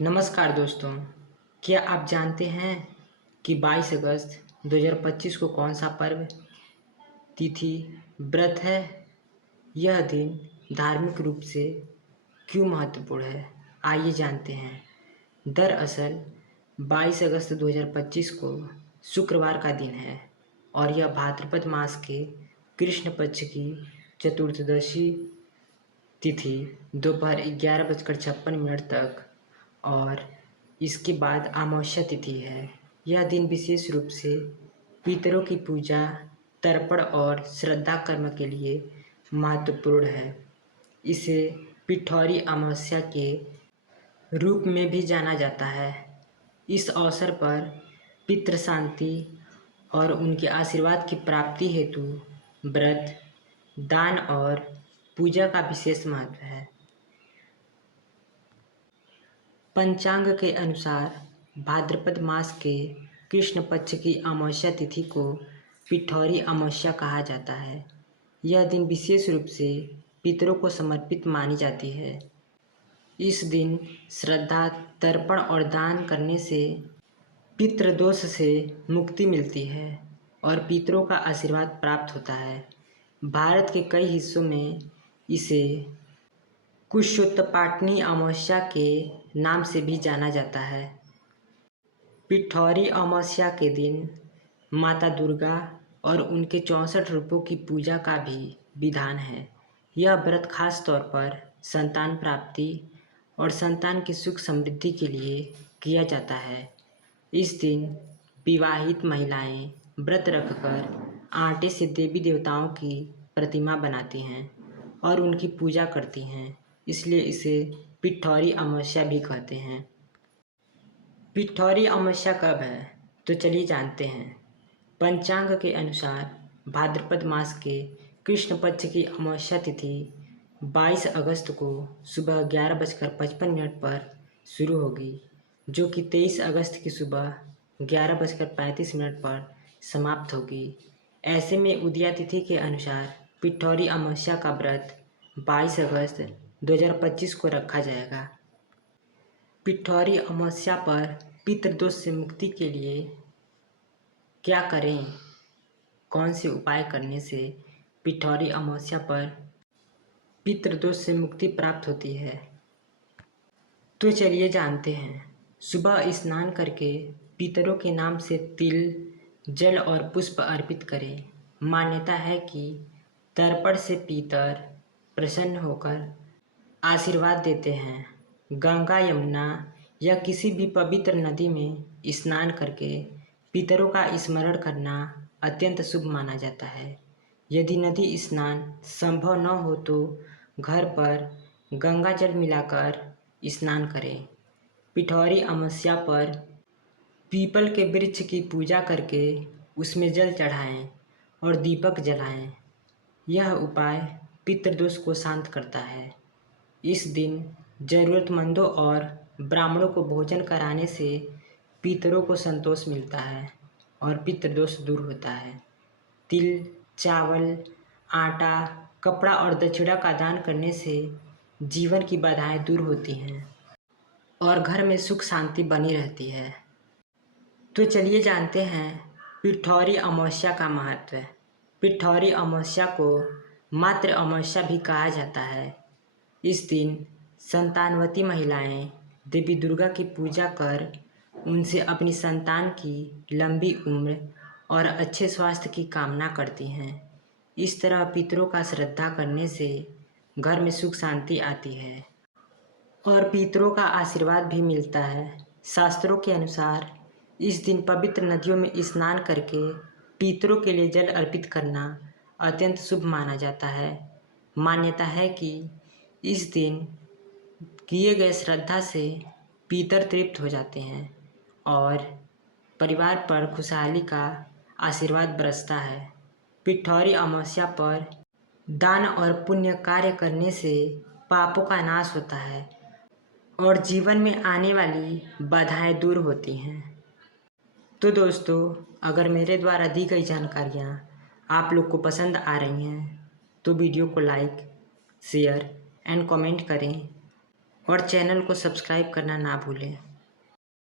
नमस्कार दोस्तों। क्या आप जानते हैं कि 22 अगस्त 2025 को कौन सा पर्व, तिथि, व्रत है? यह दिन धार्मिक रूप से क्यों महत्वपूर्ण है, आइए जानते हैं। दरअसल 22 अगस्त 2025 को शुक्रवार का दिन है और यह भाद्रपद मास के कृष्ण पक्ष की चतुर्दशी तिथि दोपहर 11:56 तक और इसके बाद अमावस्या तिथि है। यह दिन विशेष रूप से पितरों की पूजा, तर्पण और श्रद्धा कर्म के लिए महत्वपूर्ण है। इसे पिठौरी अमावस्या के रूप में भी जाना जाता है। इस अवसर पर पितृ शांति और उनके आशीर्वाद की प्राप्ति हेतु व्रत, दान और पूजा का विशेष महत्व है। पंचांग के अनुसार भाद्रपद मास के कृष्ण पक्ष की अमावस्या तिथि को पिठौरी अमावस्या कहा जाता है। यह दिन विशेष रूप से पितरों को समर्पित मानी जाती है। इस दिन श्रद्धा, तर्पण और दान करने से पितृदोष से मुक्ति मिलती है और पितरों का आशीर्वाद प्राप्त होता है। भारत के कई हिस्सों में इसे कुशोत्पाटनी अमावस्या के नाम से भी जाना जाता है। पिठौरी अमावस्या के दिन माता दुर्गा और उनके 64 रूपों की पूजा का भी विधान है। यह व्रत खास तौर पर संतान प्राप्ति और संतान की सुख समृद्धि के लिए किया जाता है। इस दिन विवाहित महिलाएं व्रत रखकर आटे से देवी देवताओं की प्रतिमा बनाती हैं और उनकी पूजा करती हैं, इसलिए इसे पिठौरी अमावस्या भी कहते हैं। पिठौरी अमावस्या कब है, तो चलिए जानते हैं। पंचांग के अनुसार भाद्रपद मास के कृष्ण पक्ष की अमावस्या तिथि 22 अगस्त को सुबह 11:55 पर शुरू होगी, जो कि 23 अगस्त की सुबह 11:35 पर समाप्त होगी। ऐसे में उदया तिथि के अनुसार पिठौरी अमावस्या का व्रत 22 अगस्त 2025 को रखा जाएगा। पिठौरी अमावस्या पर पितृदोष से मुक्ति के लिए क्या करें? कौन से उपाय करने से पिठौरी अमावस्या पर पितृदोष से मुक्ति प्राप्त होती है? तो चलिए जानते हैं। सुबह स्नान करके पितरों के नाम से तिल, जल और पुष्प अर्पित करें। मान्यता है कि तर्पण से पितर प्रसन्न होकर आशीर्वाद देते हैं। गंगा, यमुना या किसी भी पवित्र नदी में स्नान करके पितरों का स्मरण करना अत्यंत शुभ माना जाता है। यदि नदी स्नान संभव न हो तो घर पर गंगा जल मिलाकर स्नान करें। पिठौरी अमावस्या पर पीपल के वृक्ष की पूजा करके उसमें जल चढ़ाएं और दीपक जलाएं। यह उपाय पितृदोष को शांत करता है। इस दिन जरूरतमंदों और ब्राह्मणों को भोजन कराने से पितरों को संतोष मिलता है और पितृदोष दूर होता है। तिल, चावल, आटा, कपड़ा और दक्षिणा का दान करने से जीवन की बाधाएं दूर होती हैं और घर में सुख शांति बनी रहती है। तो चलिए जानते हैं पिठौरी अमावस्या का महत्व। पिठौरी अमावस्या को मातृ अमावस्या भी कहा जाता है। इस दिन संतानवती महिलाएं देवी दुर्गा की पूजा कर उनसे अपनी संतान की लंबी उम्र और अच्छे स्वास्थ्य की कामना करती हैं। इस तरह पितरों का श्रद्धा करने से घर में सुख शांति आती है और पितरों का आशीर्वाद भी मिलता है। शास्त्रों के अनुसार इस दिन पवित्र नदियों में स्नान करके पितरों के लिए जल अर्पित करना अत्यंत शुभ माना जाता है। मान्यता है कि इस दिन किए गए श्रद्धा से पितर तृप्त हो जाते हैं और परिवार पर खुशहाली का आशीर्वाद बरसता है। पिठौरी अमावस्या पर दान और पुण्य कार्य करने से पापों का नाश होता है और जीवन में आने वाली बाधाएं दूर होती हैं। तो दोस्तों, अगर मेरे द्वारा दी गई जानकारियाँ आप लोग को पसंद आ रही हैं तो वीडियो को लाइक, शेयर एंड कमेंट करें और चैनल को सब्सक्राइब करना ना भूलें।